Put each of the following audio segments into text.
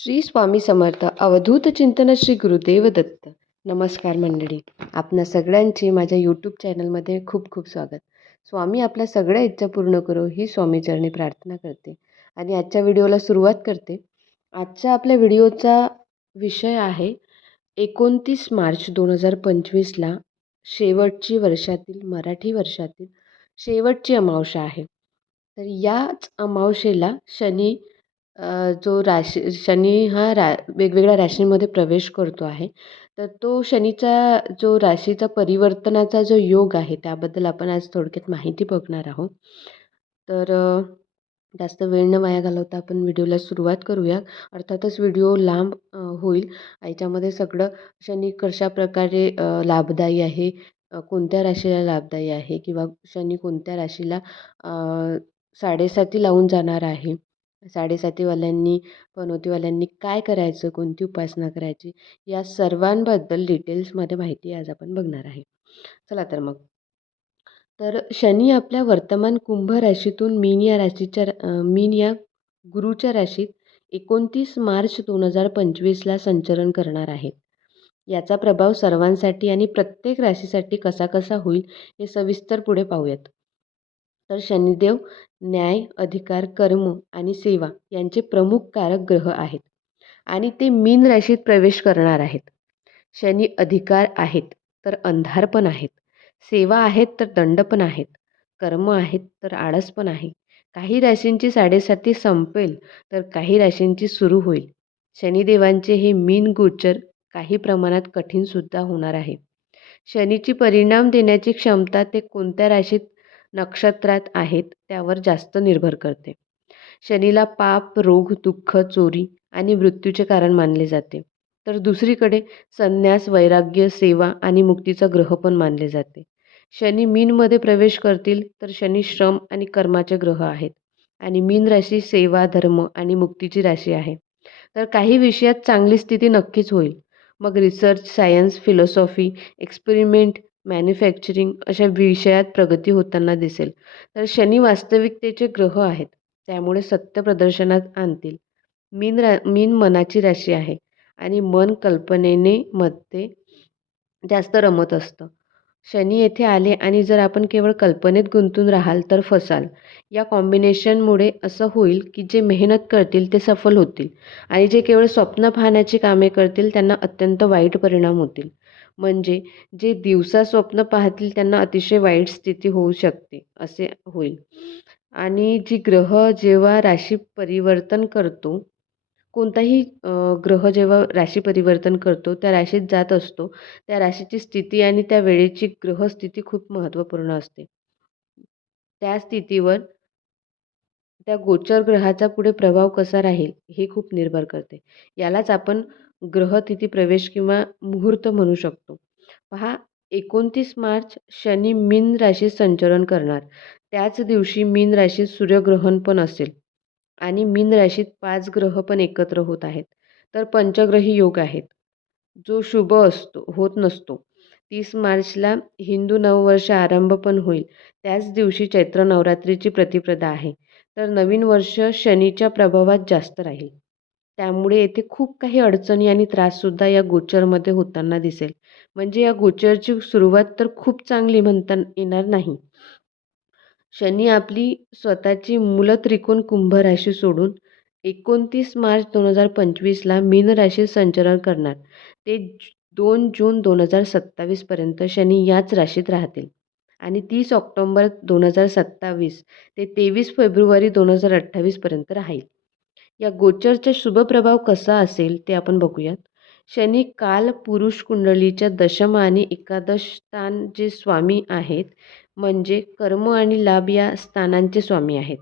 श्री स्वामी समर्थ अवधूत चिंतन श्री गुरुदेव दत्त. नमस्कार मंडळी. आपणा सगळ्यांचे माझ्या यूट्यूब चॅनलमध्ये खूप खूप स्वागत. स्वामी आपल्या सगळ्या इच्छा पूर्ण करो ही स्वामीचरणी प्रार्थना करते आणि आजच्या व्हिडिओला सुरुवात करते. आजच्या आपल्या व्हिडिओचा विषय आहे एकोणतीस मार्च दोन हजार पंचवीसला शेवटची वर्षातील मराठी वर्षातील शेवटची अमावशा आहे. तर याच अमावशेला शनी जो राशी शनी हा रा वेगवेगळ्या राशींमध्ये प्रवेश करतो आहे. तर तो शनीचा जो राशीचा परिवर्तनाचा जो योग आहे त्याबद्दल आपण आज थोडक्यात माहिती बघणार आहोत. तर जास्त वेळ न वाया घालवता आपण व्हिडिओला सुरुवात करूया. अर्थातच व्हिडिओ लांब होईल. याच्यामध्ये सगळं शनी कशा प्रकारे लाभदायी आहे कोणत्या राशीला लाभदायी आहे किंवा शनी कोणत्या राशीला साडेसाती लावून जाणार आहे. साडेसातीवाल्यांनी पनोतीवाल्यांनी काय करायचं कोणती उपासना करायची या सर्वांबद्दल डिटेल्समध्ये माहिती आज आपण बघणार आहे. चला तर मग. तर शनी आपल्या वर्तमान कुंभ राशीतून मीन या राशीच्या मीन या गुरुच्या राशीत एकोणतीस मार्च दोन हजार पंचवीसला संचरण करणार आहेत. याचा प्रभाव सर्वांसाठी आणि प्रत्येक राशीसाठी कसा कसा होईल हे सविस्तर पुढे पाहूयात. तर शनिदेव न्याय अधिकार कर्म आणि सेवा यांचे प्रमुख कारक ग्रह आहेत आणि ते मीन राशीत प्रवेश करणार आहेत. शनी अधिकार आहेत तर अंधार पण आहेत. सेवा आहेत तर दंड पण आहेत. कर्म आहेत तर आळस पण आहे. काही राशींची साडेसाती संपेल तर काही राशींची सुरू होईल. शनिदेवांचे हे मीन गोचर काही प्रमाणात कठीणसुद्धा होणार आहे. शनीची परिणाम देण्याची क्षमता ते कोणत्या राशीत नक्षत्रात आहेत त्यावर जास्त निर्भर करते. शनीला पाप रोग दुःख चोरी आणि मृत्यूचे कारण मानले जाते. तर दुसरीकडे संन्यास वैराग्य सेवा आणि मुक्तीचा ग्रह पण मानले जाते. शनी मीनमध्ये प्रवेश करतील तर शनी श्रम आणि कर्माचे ग्रह आहेत. आणि मीन राशी सेवा धर्म आणि मुक्तीची राशी आहे. तर काही विषयात चांगली स्थिती नक्कीच होईल. मग research science philosophy experiment manufacturing अशा विषयात प्रगती होताना दिसेल. तर शनी वास्तविकतेचे ग्रह आहेत त्यामुळे सत्य प्रदर्शनात आणतील. मीन रा मीन मनाची राशी आहे आणि मन कल्पनेने मध्ये जास्त रमत असतं. शनी येथे आले आणि जर आपण केवळ कल्पनेत गुंतून राहाल तर फसाल. या कॉम्बिनेशनमुळे असं होईल की जे मेहनत करतील ते सफल होतील आणि जे केवळ स्वप्न पाहण्याची कामे करतील त्यांना अत्यंत वाईट परिणाम होतील. म्हणजे जे दिवसा स्वप्न पाहतील त्यांना अतिशय वाईट स्थिती होऊ शकते असे होईल. आणि जी ग्रह जेव्हा राशी परिवर्तन करतो कोणताही ग्रह जेव्हा राशी परिवर्तन करतो त्या राशीत जात असतो त्या राशीची स्थिती आणि त्या वेळेची ग्रहस्थिती खूप महत्त्वपूर्ण असते. त्या स्थितीवर त्या गोचर ग्रहाचा पुढे प्रभाव कसा राहील हे खूप निर्भर करते. यालाच आपण ग्रहतिथी प्रवेश किंवा मुहूर्त म्हणू शकतो. पहा एकोणतीस मार्च शनी मीन राशीत संचरण करणार. त्याच दिवशी मीन राशीत सूर्यग्रहण पण असेल आणि मीन राशीत पाच ग्रह पण एकत्र होत आहेत. तर पंचग्रही योग आहेत. जो शुभ असतो होत नसतो. तीस मार्चला हिंदू नववर्ष आरंभ पण होईल. त्याच दिवशी चैत्र नवरात्रीची प्रतिप्रदा आहे. तर नवीन वर्ष शनीच्या प्रभावात जास्त राहील. त्यामुळे येथे खूप काही अडचणी आणि त्राससुद्धा या गोचरमध्ये होताना दिसेल. म्हणजे या गोचरची सुरुवात तर खूप चांगली म्हणता येणार नाही. शनी आपली स्वतःची मूलत्रिकोण कुंभ राशी सोडून एकोणतीस मार्च दोन हजार पंचवीसला मीन राशीत संचरण करणार. ते दोन जून दोन हजार सत्तावीसपर्यंत शनी याच राशीत राहतील. आणि तीस ऑक्टोंबर दोन हजार सत्तावीस ते तेवीस फेब्रुवारी दोन हजार अठ्ठावीसपर्यंत राहील. या गोचरचा शुभप्रभाव कसा असेल ते आपण बघूयात. शनी काल पुरुष कुंडलीच्या दशम आणि एकादश स्थान जे स्वामी आहेत म्हणजे कर्म आणि लाभ या स्थानांचे स्वामी आहेत.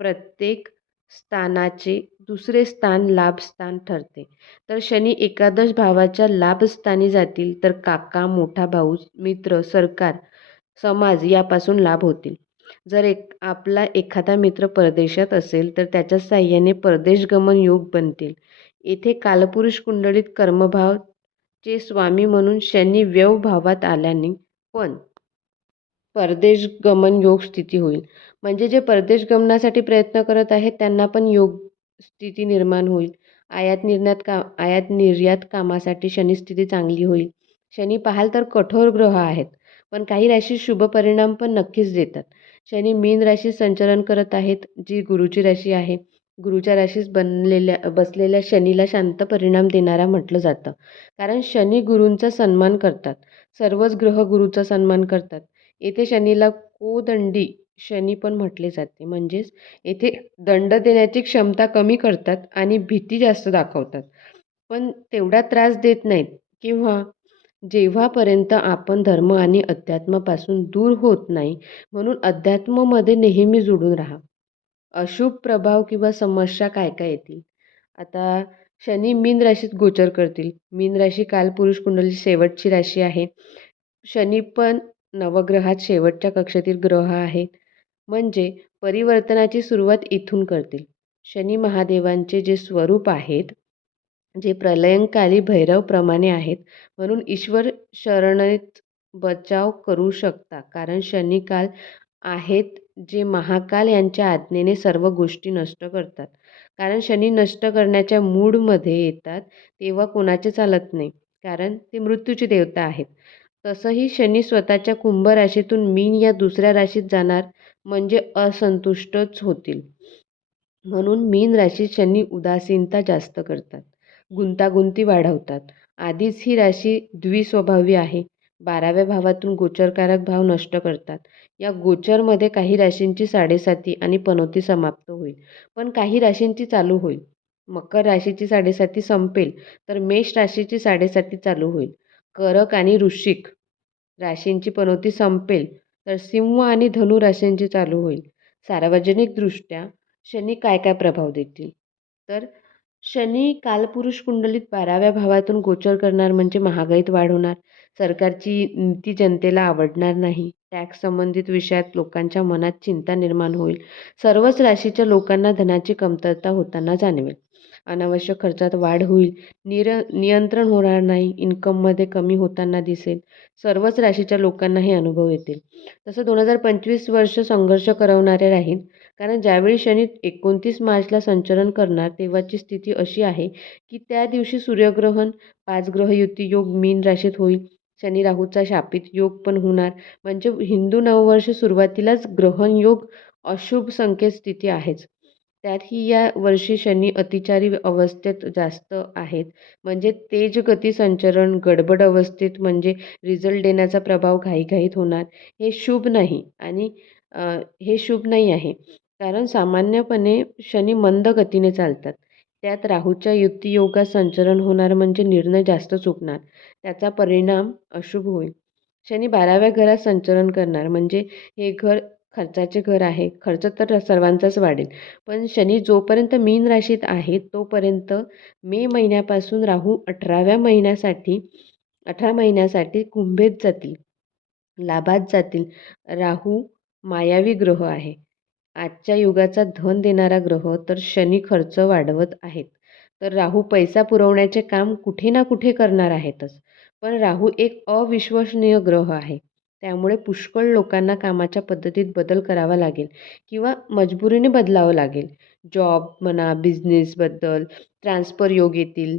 प्रत्येक स्थानाचे दुसरे स्थान लाभस्थान ठरते. तर शनी एकादश भावाच्या लाभस्थानी जातील तर काका मोठा भाऊ मित्र सरकार समाज यापासून लाभ होतील. जर एक आपला एखादा मित्र परदेशात असेल तर त्याच्या साह्याने परदेशगमन योग बनतील. येथे कालपुरुष कुंडलीत कर्मभावचे स्वामी म्हणून शनी व्यवभावात आल्याने पण परदेश गमन योग स्थिती होईल. म्हणजे जे परदेश गमनासाठी प्रयत्न करत आहेत त्यांना पण योग स्थिती निर्माण होईल. आयात निर्यात का आयात निर्यात कामासाठी शनिस्थिती चांगली होईल. शनी पाहाल तर कठोर ग्रह आहेत पण काही राशी शुभ परिणाम पण नक्कीच देतात. शनी मीन राशीत संचलन करत आहेत जी गुरुची राशी आहे. गुरुच्या राशीस बनलेल्या बसलेल्या शनीला शांत परिणाम देणारा म्हटलं जातं. कारण शनी गुरूंचा सन्मान करतात. सर्वच ग्रह गुरुचा सन्मान करतात. येथे शनीला कोदंडी शनी पण म्हटले जाते. म्हणजेच येथे दंड देण्याची क्षमता कमी करतात आणि भीती जास्त दाखवतात. पण तेवढा त्रास देत नाहीत किंवा जेव्हापर्यंत आपण धर्म आणि अध्यात्मापासून दूर होत नाही म्हणून अध्यात्मामध्ये नेहमी जुडून राहा. अशुभ प्रभाव किंवा समस्या काय काय येतील? आता शनी मीन राशीत गोचर करतील. मीन राशी कालपुरुष कुंडली शेवटची राशी आहे. शनी पण नवग्रहात शेवटच्या कक्षेतील ग्रह आहेत. म्हणजे परिवर्तनाची सुरुवात इथून करतील. शनी महादेवांचे जे स्वरूप आहेत जे प्रलयंकाली भैरवप्रमाणे आहेत म्हणून ईश्वर शरणेत बचाव करू शकता. कारण शनिकाल आहेत जे महाकाल यांच्या आज्ञेने सर्व गोष्टी नष्ट करतात. कारण शनी नष्ट करण्याच्या मूडमध्ये येतात तेव्हा कोणाचे चालत नाही. कारण ते मृत्यूची देवता आहेत. तसंही शनी स्वतःच्या कुंभ राशीतून मीन या दुसऱ्या राशीत जाणार म्हणजे असंतुष्टच होतील. म्हणून मीन राशीत शनी उदासीनता जास्त करतात. गुंतागुंती वाढवतात. आधीच ही राशी द्विस्वभावी आहे. बाराव्या भावातून गोचरकारक भाव नष्ट करतात. या गोचरमध्ये काही राशींची साडेसाती आणि पनोती समाप्त होईल. पण काही राशींची चालू होईल. मकर राशीची साडेसाती संपेल तर मेष राशीची साडेसाती चालू होईल. करक आणि ऋषिक राशींची पनोती संपेल तर सिंह आणि धनु राशींची चालू होईल. सार्वजनिकदृष्ट्या शनी काय काय प्रभाव देतील? तर शनी कालपुरुष कुंडलीत बाराव्या भावातून गोचर करणार म्हणजे महागाईत वाढ होणार. सरकारची नीती जनतेला आवडणार नाही. टॅक्स संबंधित विषयात लोकांच्या मनात चिंता निर्माण होईल. सर्वच राशीच्या लोकांना धनाची कमतरता होताना जाणवेल. अनावश्यक खर्चात वाढ होईल. निर नियंत्रण होणार नाही. इन्कममध्ये कमी होताना दिसेल. सर्वच राशीच्या लोकांना हे अनुभव येतील. तसं दोन हजार पंचवीस वर्ष संघर्ष करवणारे राहील. कारण ज्यावेळी शनी एकोणतीस मार्चला संचलन करणार तेव्हाची स्थिती अशी आहे की त्या दिवशी सूर्यग्रहण पाच ग्रहयुती योग मीन राशीत होईल. शनी राहूचा शापित योग पण होणार. म्हणजे हिंदू नववर्ष सुरुवातीलाच ग्रहण योग अशुभ संकेत स्थिती आहेच त्यातही या वर्षी शनी अतिचारी अवस्थेत जास्त आहेत. म्हणजे तेज गती संचरण गडबड अवस्थेत म्हणजे रिझल्ट देण्याचा प्रभाव घाईघाईत होणार. हे शुभ नाही आणि हे शुभ नाही आहे. कारण सामान्यपणे शनी मंद गतीने चालतात. त्यात राहूच्या युतियोगात संचरण होणार म्हणजे निर्णय जास्त चुकणार. त्याचा परिणाम अशुभ होईल. शनी बाराव्या घरात संचरण करणार म्हणजे हे घर खर्चाचे घर आहे. खर्च तर सर्वांचाच वाढेल. पण शनी जोपर्यंत मीन राशीत आहे तोपर्यंत मे महिन्यापासून राहू अठराव्या महिन्यासाठी अठरा महिन्यासाठी कुंभेत जातील लाभात जातील. राहू मायावी ग्रह आहे. आजच्या युगाचा धन देणारा ग्रह तर शनी खर्च वाढवत आहेत. तर राहू पैसा पुरवण्याचे काम कुठे ना कुठे करणार आहेतच. पण राहू एक अविश्वसनीय ग्रह आहे. त्यामुळे पुष्कळ लोकांना कामाच्या पद्धतीत बदल करावा लागेल किंवा मजबुरीने बदलावं लागेल. जॉब म्हणा बिझनेसबद्दल ट्रान्सफर योग येतील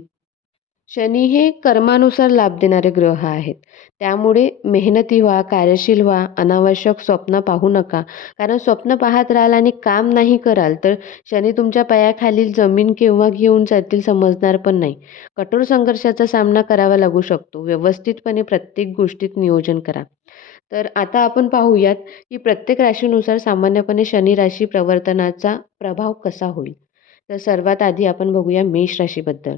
शनी हे कर्मानुसार लाभ देणारे ग्रह आहेत. त्यामुळे मेहनती व्हा कार्यशील व्हा अनावश्यक स्वप्न पाहू नका. कारण स्वप्न पाहत राहाल आणि काम नाही कराल तर शनी तुमच्या पायाखालील जमीन केव्हा घेऊन जातील समजणार पण नाही. कठोर संघर्षाचा सामना करावा लागू शकतो. व्यवस्थितपणे प्रत्येक गोष्टीत नियोजन करा. तर आता आपण पाहूयात की प्रत्येक राशीनुसार सामान्यपणे शनी राशी प्रवर्तनाचा प्रभाव कसा होईल. तर सर्वात आधी आपण बघूया मेष राशीबद्दल.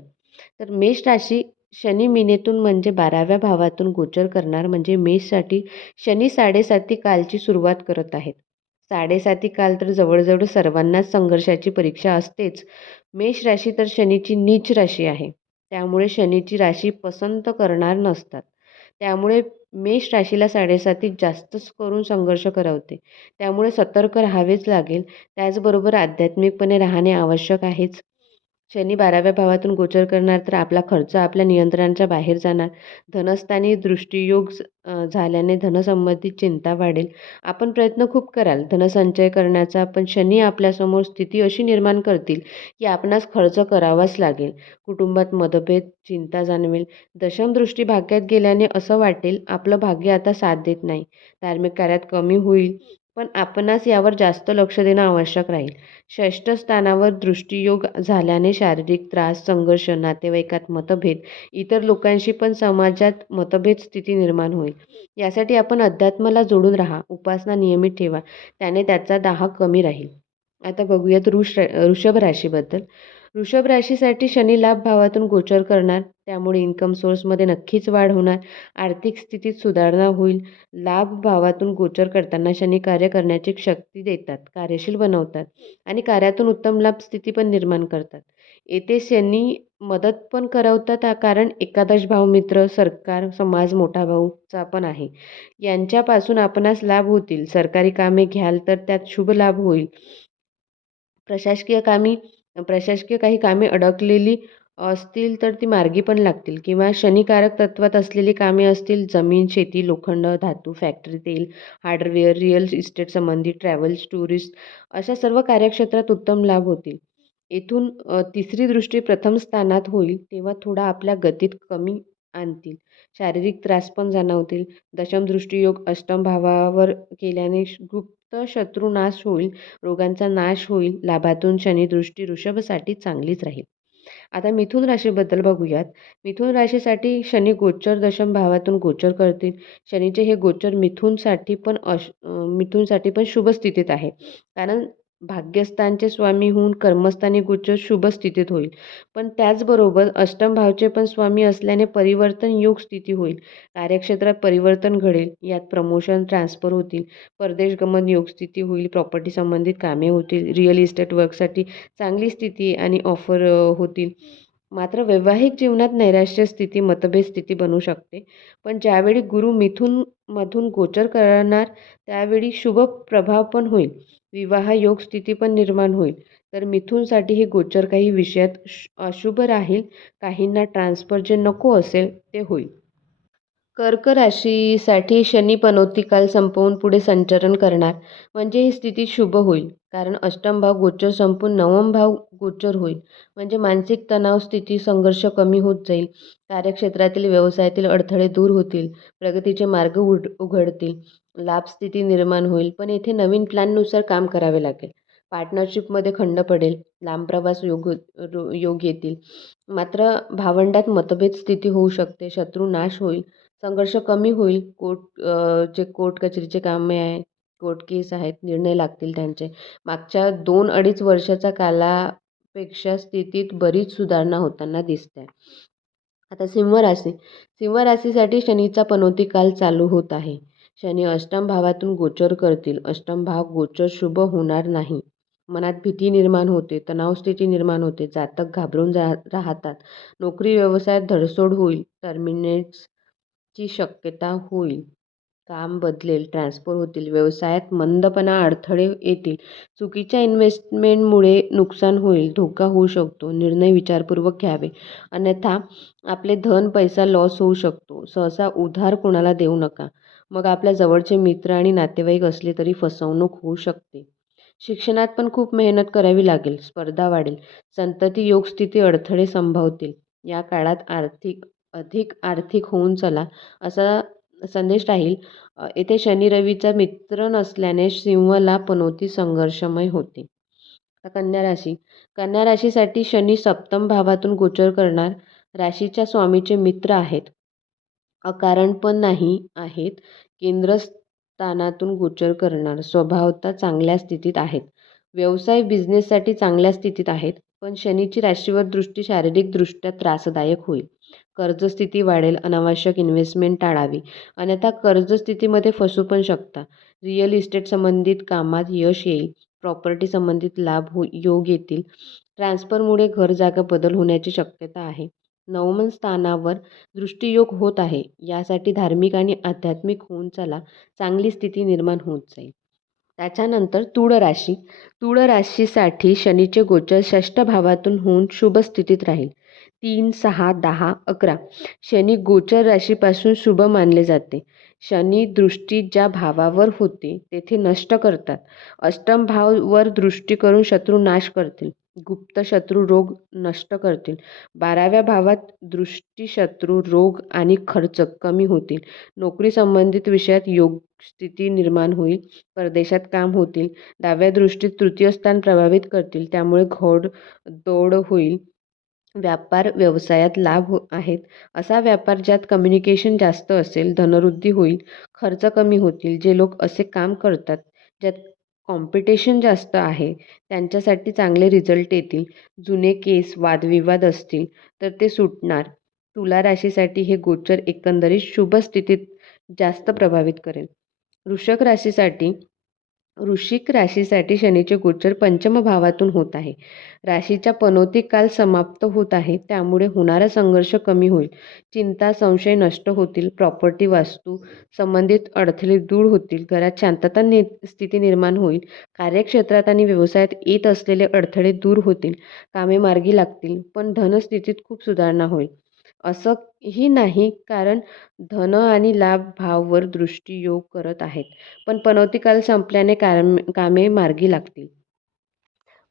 तर मेष राशी शनी मिनेतून म्हणजे बाराव्या भावातून गोचर करणार म्हणजे मेषसाठी शनी साडेसाती कालची सुरुवात करत आहेत. साडेसाती काल तर जवळजवळ सर्वांनाच संघर्षाची परीक्षा असतेच. मेष राशी तर शनीची नीच राशी आहे. त्यामुळे शनीची राशी पसंत करणार नसतात. त्यामुळे मेष राशीला साडेसातीत जास्तच करून संघर्ष करवते. त्यामुळे सतर्क राहावेच लागेल. त्याचबरोबर आध्यात्मिकपणे राहणे आवश्यक आहेच. शनी बाराव्या भावातून गोचर करणार तर आपला खर्च आपल्या नियंत्रणाच्या बाहेर जाणार. धनस्थानी दृष्टियोग झाल्याने धनसंबंधित चिंता वाढेल. आपण प्रयत्न खूप कराल. धनसंचय करण्याचा पण शनी आपल्यासमोर स्थिती अशी निर्माण करतील की आपणास खर्च करावाच लागेल. कुटुंबात मतभेद चिंता जाणवेल. दशमदृष्टी भाग्यात गेल्याने असं वाटेल आपलं भाग्य आता साथ देत नाही. धार्मिक कार्यात कमी होईल. पण आपणास यावर जास्त लक्ष देणं आवश्यक राहील. षष्ठ स्थानावर दृष्टियोग झाल्याने शारीरिक त्रास संघर्ष नातेवाईकात मतभेद इतर लोकांशी पण समाजात मतभेद स्थिती निर्माण होईल. यासाठी आपण अध्यात्माला जोडून राहा उपासना नियमित ठेवा त्याने त्याचा दाह कमी राहील. आता बघूयात ऋष ऋषभ राशीबद्दल. वृषभ राशीसाठी शनी लाभ भावातून गोचर करणार त्यामुळे इन्कम सोर्समध्ये नक्कीच वाढ होणार. आर्थिक स्थितीत सुधारणा होईल. लाभ भावातून गोचर करताना शनी कार्य करण्याची शक्ती देतात कार्यशील बनवतात आणि कार्यातून उत्तम लाभ स्थिती पण निर्माण करतात. येथे शनी मदत पण करवतात कारण एकादश भाऊ मित्र सरकार समाज मोठा भाऊचा पण आहे. यांच्यापासून आपणास लाभ होतील. सरकारी कामे घ्याल तर त्यात शुभ लाभ होईल. प्रशासकीय कामी प्रशासकीय काही कामे अडकलेली असतील तर ती मार्गी पण लागतील. किंवा शनिकारक तत्वात असलेली कामे असतील जमीन शेती लोखंड धातू फॅक्टरी तेल हार्डवेअर रिअल इस्टेट संबंधित ट्रॅव्हल्स टुरिस्ट अशा सर्व कार्यक्षेत्रात उत्तम लाभ होतील. येथून तिसरी दृष्टी प्रथम स्थानात होईल तेव्हा थोडा आपल्या गतीत कमी आणतील. शारीरिक त्रास पण जाणवतील. दशम दृष्टीयोग अष्टम भावावर केल्याने गुप्त शत्रू नाश होईल रोगांचा नाश होईल लाभातून शनिदृष्टी ऋषभसाठी चांगलीच राहील. आता मिथुन राशीबद्दल बघूयात. मिथुन राशीसाठी शनी गोचर दशम भावातून गोचर करतील. शनीचे हे गोचर मिथुनसाठी पण अश मिथुनसाठी पण शुभ स्थितीत आहे. कारण भाग्यस्थानचे स्वामी होऊन कर्मस्थानी गोचर शुभ स्थितीत होईल. पण त्याचबरोबर अष्टम भावचे पण स्वामी असल्याने परिवर्तन योग स्थिती होईल. कार्यक्षेत्रात परिवर्तन घडेल. यात प्रमोशन ट्रान्सफर होतील. परदेश गमन योग स्थिती होईल. प्रॉपर्टी संबंधित कामे होतील. रिअल इस्टेट वर्कसाठी चांगली स्थिती आणि ऑफर होतील. मात्र वैवाहिक जीवनात नैराश्य स्थिती मतभेद स्थिती बनू शकते. पण ज्यावेळी गुरु मिथूनमधून गोचर करणार त्यावेळी शुभ प्रभाव पण होईल. विवाह योग स्थिती पण निर्माण होईल. तर मिथूनसाठी हे गोचर काही विषयात अशुभ राहील. काहींना ट्रान्सफर जे नको असेल ते होईल. कर्क राशीसाठी शनी पनोती काल संपवून पुढे संचरण करणार. म्हणजे ही स्थिती शुभ होईल. कारण अष्टम भाव गोचर संपून नवम भाव गोचर होईल. म्हणजे मानसिक तणाव स्थिती संघर्ष कमी होत जाईल. कार्यक्षेत्रातील व्यवसायातील अडथळे दूर होतील. प्रगतीचे मार्ग उड उघडतील. लाभ स्थिती निर्माण होईल. पण येथे नवीन प्लॅननुसार काम करावे लागेल. पार्टनरशिपमध्ये खंड पडेल. लांब प्रवास योग योग येतील. मात्र भावंडात मतभेद स्थिती होऊ शकते. शत्रू नाश होईल. संघर्ष कमी होईल. कोर्ट जे कोर्ट कचेरीचे कामे आहे कोर्ट केस आहेत निर्णय लागतील त्यांचे. मागच्या दोन अडीच वर्षाचा कालापेक्षा स्थितीत बरीच सुधारणा होताना दिसते आता सिंह राशी सिंह राशीसाठी शनीचा पनोती काल चालू होत आहे. शनी अष्टम भावातून गोचर करतील. अष्टम भाव गोचर शुभ होणार नाही. मनात भीती निर्माण होते तणाव स्थिती निर्माण होते जातक घाबरून जा राहतात. नोकरी व्यवसायात धडसोड होईल. ची शक्यता होईल. काम बदलेल ट्रान्सफर होतील व्यवसायात मंदपणा अडथळे येतील. चुकीच्या इन्व्हेस्टमेंटमुळे नुकसान होईल धोका होऊ शकतो निर्णय विचारपूर्वक घ्यावे. अन्यथा आपले धन पैसा लॉस होऊ शकतो. सहसा उधार कोणाला देऊ नका. मग आपल्या जवळचे मित्र आणि नातेवाईक असले तरी फसवणूक होऊ शकते. शिक्षणात पण खूप मेहनत करावी लागेल स्पर्धा वाढेल संतती योगस्थिती अडथळे संभवतील. या काळात आर्थिक अधिक आर्थिक होऊन चला असा संदेश राहील. येथे शनी रवीचा मित्र नसल्याने सिंहला पनोती संघर्षमय होते. आता कन्या राशी. कन्या राशीसाठी शनी सप्तम भावातून गोचर करणार राशीच्या स्वामीचे मित्र आहेत. अकारण पण नाही आहेत. केंद्रस्थानातून गोचर करणार. स्वभावता चांगल्या स्थितीत आहेत. व्यवसाय बिझनेससाठी चांगल्या स्थितीत आहेत. पण शनीची राशीवर दृष्टी शारीरिकदृष्ट्या त्रासदायक होईल. कर्जस्थिती वाढेल अनावश्यक इन्व्हेस्टमेंट टाळावी. अन्यथा कर्जस्थितीमध्ये फसू पण शकता. रिअल इस्टेट संबंधित कामात यश येईल. प्रॉपर्टी संबंधित लाभ हो योग येतील. ट्रान्सफरमुळे घर जागा बदल होण्याची शक्यता आहे. नवमन स्थानावर दृष्टियोग होत आहे. यासाठी धार्मिक आणि आध्यात्मिक होऊन चला. चांगली स्थिती निर्माण होत जाईल. त्याच्यानंतर तुळ राशी. तुळ राशीसाठी शनीचे गोचर षष्ठ भावातून होऊन शुभ स्थितीत राहील. तीन सहा दहा अकरा. शनी गोचर राशीपासून शुभ मानले जाते. शनी दृष्टी ज्या भावावर होते तेथे नष्ट करतात. अष्टम भाववर दृष्टी करून शत्रू नाश करतील. गुप्त शत्रू रोग नष्ट करतील. बाराव्या भावात दृष्टी शत्रू रोग आणि खर्च कमी होतील. नोकरी संबंधित विषयात योग स्थिती निर्माण होईल. परदेशात काम होतील. डाव्या दृष्टीत तृतीय स्थान प्रभावित करतील. त्यामुळे घोड दौड होईल. व्यापार व्यवसायात लाभ हो आहेत. असा व्यापार ज्यात कम्युनिकेशन जास्त असेल धनवृद्धी होईल खर्च कमी होतील जे लोक असे काम करतात ज्यात कॉम्पिटिशन जास्त आहे त्यांच्यासाठी चांगले रिझल्ट येतील. जुने केस वादविवाद असतील तर ते सुटणार. तुला राशीसाठी हे गोचर एकंदरीत शुभ स्थितीत जास्त प्रभावित करेल. वृषक राशीसाठी वृश्चिक राशीसाठी शनीचे गोचर पंचम भावातून होत आहे. राशीच्या पनोती काल समाप्त होत आहे त्यामुळे होणारा संघर्ष कमी होईल. चिंता संशय नष्ट होतील. प्रॉपर्टी वास्तू संबंधित अडथळे दूर होतील. घरात शांतता नि स्थिती निर्माण होईल. कार्यक्षेत्रात आणि व्यवसायात येत असलेले अडथळे दूर होतील. कामे मार्गी लागतील पण धनस्थितीत खूप सुधारणा होईल. असंही नाही कारण धन आणि लाभ भाववर दृष्टी योग करत आहेत. पण पनवतीकाल संपल्याने काम कामे मार्गी लागतील.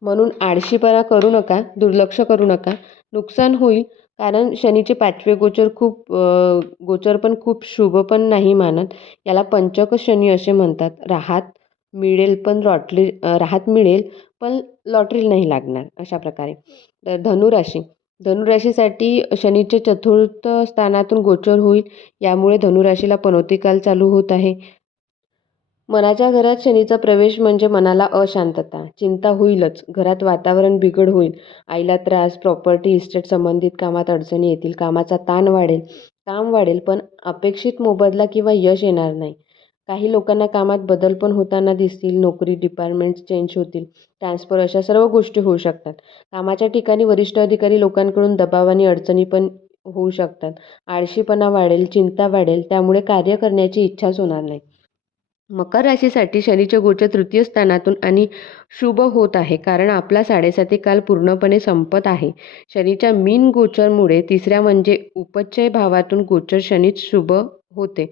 म्हणून आळशीपणा करू नका दुर्लक्ष करू नका. नुकसान होईल कारण शनीचे पाचवे गोचर खूप गोचर पण खूप शुभ पण नाही मानत. याला पंचक शनी असे म्हणतात. राहात मिळेल पण लॉटरी राहात मिळेल पण लॉटरी नाही लागणार अशा प्रकारे. तर धनुराशी धनुराशीसाठी शनीच्या चतुर्थ स्थानातून गोचर होईल यामुळे धनुराशीला पनौती काल चालू होत आहे. मनाच्या घरात शनीचा प्रवेश म्हणजे मनाला अशांतता चिंता होईलच घरात वातावरण बिघड होईल आईला त्रास प्रॉपर्टी इस्टेट संबंधित कामात अडचणी येतील कामाचा ताण वाढेल काम वाढेल पण अपेक्षित मोबदला किंवा यश येणार नाही. काही लोकांना कामात बदल पण होताना दिसतील नोकरी डिपार्टमेंट्स चेंज होतील ट्रान्सफर अशा सर्व गोष्टी होऊ शकतात. कामाच्या ठिकाणी वरिष्ठ अधिकारी लोकांकडून दबाव आणि अडचणी पण होऊ शकतात. आळशीपणा वाढेल चिंता वाढेल त्यामुळे कार्य करण्याची इच्छाच होणार नाही. मकर राशीसाठी शनीचे गोचर तृतीय स्थानातून आणि शुभ होत आहे कारण आपला साडेसाती काल पूर्णपणे संपत आहे. शनीच्या मीन गोचरमुळे तिसऱ्या म्हणजे उपचय भावातून गोचर शनीच शुभ होते.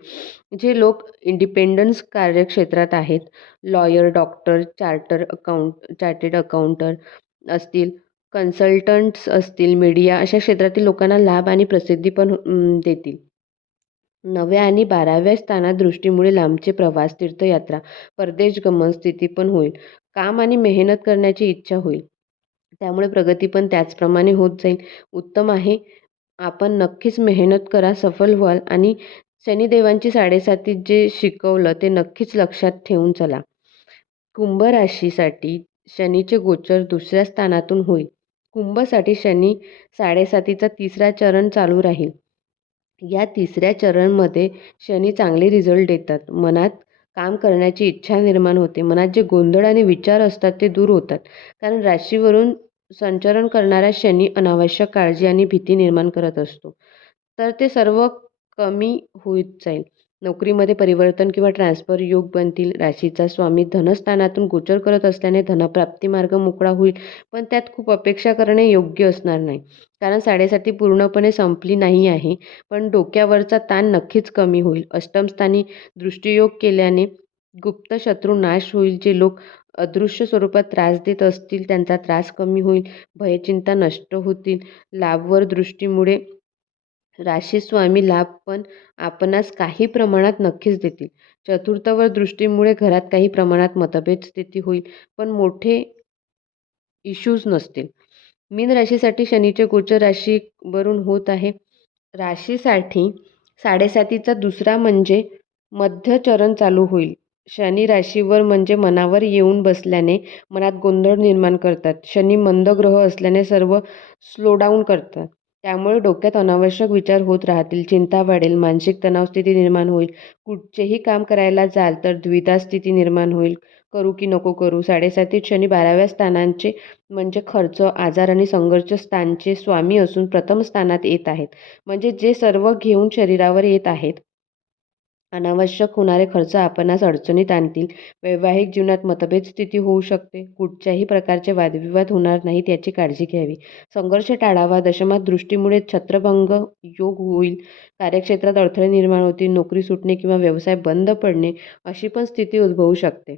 जे लोक इंडिपेंडन्स कार्यक्षेत्रात आहेत lawyer doctor charter account chartered accountant असतील कन्सल्टंट्स असतील मीडिया अशा क्षेत्रातील लोकांना लाभ आणि प्रसिद्धी पण देतील. नव्या आणि बाराव्या स्थानात दृष्टीमुळे लांबचे प्रवास तीर्थयात्रा परदेश गमन स्थिती पण होईल. काम आणि मेहनत करण्याची इच्छा होईल. त्यामुळे प्रगती पण त्याचप्रमाणे होत जाईल. उत्तम आहे. आपण नक्कीच मेहनत करा सफल व्हाल आणि शनिदेवांची साडेसातीत जे शिकवलं ते नक्कीच लक्षात ठेवून चला. कुंभ राशीसाठी शनीचे गोचर दुसऱ्या स्थानातून होईल. कुंभसाठी शनी साडेसातीचा तिसरा चरण चालू राहील. या तिसऱ्या चरणमध्ये शनी चांगले रिझल्ट देतात. मनात काम करण्याची इच्छा निर्माण होते. मनात जे गोंधळ आणि विचार असतात ते दूर होतात. कारण राशीवरून संचरण करणारा शनी अनावश्यक काळजी आणि भीती निर्माण करत असतो. तर ते सर्व कमी होत जाईल. नोकरीमध्ये परिवर्तन किंवा ट्रान्सफर योग बनतील. राशीचा स्वामी धनस्थानातून गोचर करत असल्याने धनप्राप्ती मार्ग मोकळा होईल पण त्यात खूप अपेक्षा करणे योग्य असणार नाही. कारण साडेसाती पूर्णपणे संपली नाही आहे पण डोक्यावरचा ताण नक्कीच कमी होईल. अष्टमस्थानी दृष्टियोग केल्याने गुप्त शत्रू नाश होईल. जे लोक अदृश्य स्वरूपात त्रास देत असतील त्यांचा त्रास कमी होईल. भयचिंता नष्ट होतील. लाभवर दृष्टीमुळे राशीस्वामी लाभ पण आपणास काही प्रमाणात नक्कीच देतील. चतुर्थवर दृष्टीमुळे घरात काही प्रमाणात मतभेद स्थिती होईल पण मोठे इश्यूज नसतील. मीन राशीसाठी शनीचे गोचर राशीवरून होत आहे. राशीसाठी साडेसातीचा दुसरा म्हणजे मध्यचरण चालू होईल. शनी राशीवर म्हणजे मनावर येऊन बसल्याने मनात गोंधळ निर्माण करतात. शनी मंद ग्रह असल्याने सर्व स्लो डाऊन करतात. त्यामुळे डोक्यात अनावश्यक विचार होत राहतील. चिंता वाढेल. मानसिक तणाव स्थिती निर्माण होईल. कुठचेही काम करायला जाल तर द्विधा स्थिती निर्माण होईल. करू की नको करू. साडेसातीत शनी बाराव्या स्थानांचे म्हणजे खर्च आजार आणि संघर्ष स्थानचे स्वामी असून प्रथम स्थानात येत आहेत. म्हणजे जे सर्व घेऊन शरीरावर येत आहेत. अनावश्यक होणारे खर्च आपणास अडचणीत आणतील. वैवाहिक जीवनात मतभेद स्थिती होऊ शकते. कुठच्याही प्रकारचे वादविवाद होणार नाहीत याची काळजी घ्यावी. संघर्ष टाळावा. दशमात दृष्टीमुळे छत्रभंग योग होईल. कार्यक्षेत्रात अडथळे निर्माण होतील. नोकरी सुटणे किंवा व्यवसाय बंद पडणे अशी पण स्थिती उद्भवू शकते.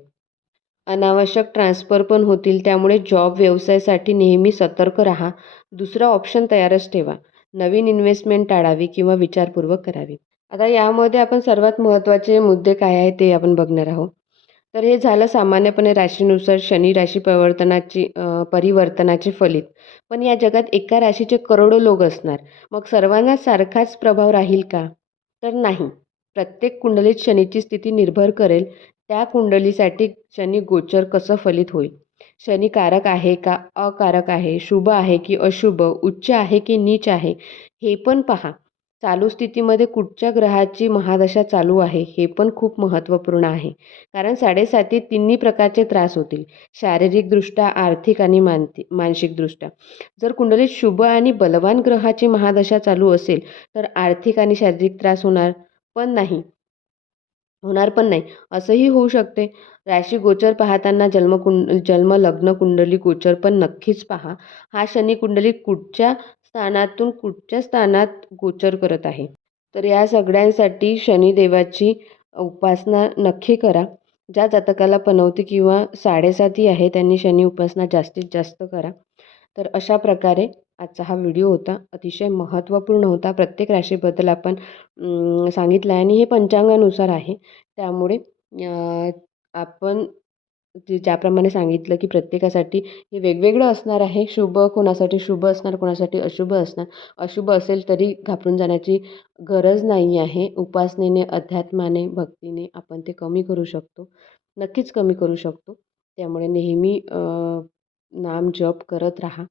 अनावश्यक ट्रान्सफर पण होतील. त्यामुळे जॉब व्यवसायासाठी नेहमी सतर्क राहा. दुसरा ऑप्शन तयारच ठेवा. नवीन इन्व्हेस्टमेंट टाळावी किंवा विचारपूर्वक करावी. आता यामध्ये आपण सर्वात महत्त्वाचे मुद्दे काय आहे ते आपण बघणार आहोत. तर हे झालं सामान्यपणे राशीनुसार शनी राशी परिवर्तनाची परिवर्तनाचे फलित. पण या जगात एका राशीचे करोडो लोक असणार. मग सर्वांना सारखाच प्रभाव राहील का? तर नाही. प्रत्येक कुंडलीत शनीची स्थिती निर्भर करेल. त्या कुंडलीसाठी शनी गोचर कसं फलित होईल? शनी कारक आहे का अकारक आहे? शुभ आहे की अशुभ? उच्च आहे की नीच आहे? हे पण पहा. चालू स्थितीमध्ये कुठच्या ग्रहाची महादशा चालू आहे हे पण खूप महत्त्वपूर्ण आहे. कारण साडेसातीत तिन्ही प्रकारचे त्रास होतील शारीरिकदृष्ट्या आर्थिक आणि मानती मानसिकदृष्ट्या. जर कुंडलीत शुभ आणि बलवान ग्रहाची महादशा चालू असेल तर आर्थिक आणि शारीरिक त्रास होणार पण नाही. होणार पण नाही. असंही होऊ शकते. राशी गोचर पाहताना जन्मकुंड जन्म लग्न कुंडली गोचर पण नक्कीच पहा. हा शनी कुंडली कुठच्या स्थानातून कुठच्या स्थानात गोचर करत आहे? तर या सगळ्यांसाठी शनिदेवाची उपासना नक्की करा. ज्या जातकाला पनवती किंवा साडेसाती आहे त्यांनी शनी उपासना जास्तीत जास्त करा. तर अशा प्रकारे आजचा हा व्हिडिओ होता. अतिशय महत्त्वपूर्ण होता. प्रत्येक राशीबद्दल आपण सांगितलं आहे आणि हे पंचांगानुसार आहे. त्यामुळे आपण ज्याप्रमाणे सांगितलं की प्रत्येकासाठी हे वेगवेगळं असणार आहे. शुभ कोणासाठी शुभ असणार कोणासाठी अशुभ असणार. अशुभ असेल तरी घाबरून जाण्याची गरज नाही आहे. उपासनेने अध्यात्माने भक्तीने आपण ते कमी करू शकतो. नक्कीच कमी करू शकतो. त्यामुळे नेहमी नाम जप करत राहा.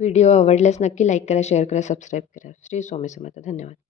व्हिडिओ आवडल्यास नक्की लाईक करा शेअर करा सबस्क्राईब करा. श्री स्वामी समर्थ. धन्यवाद.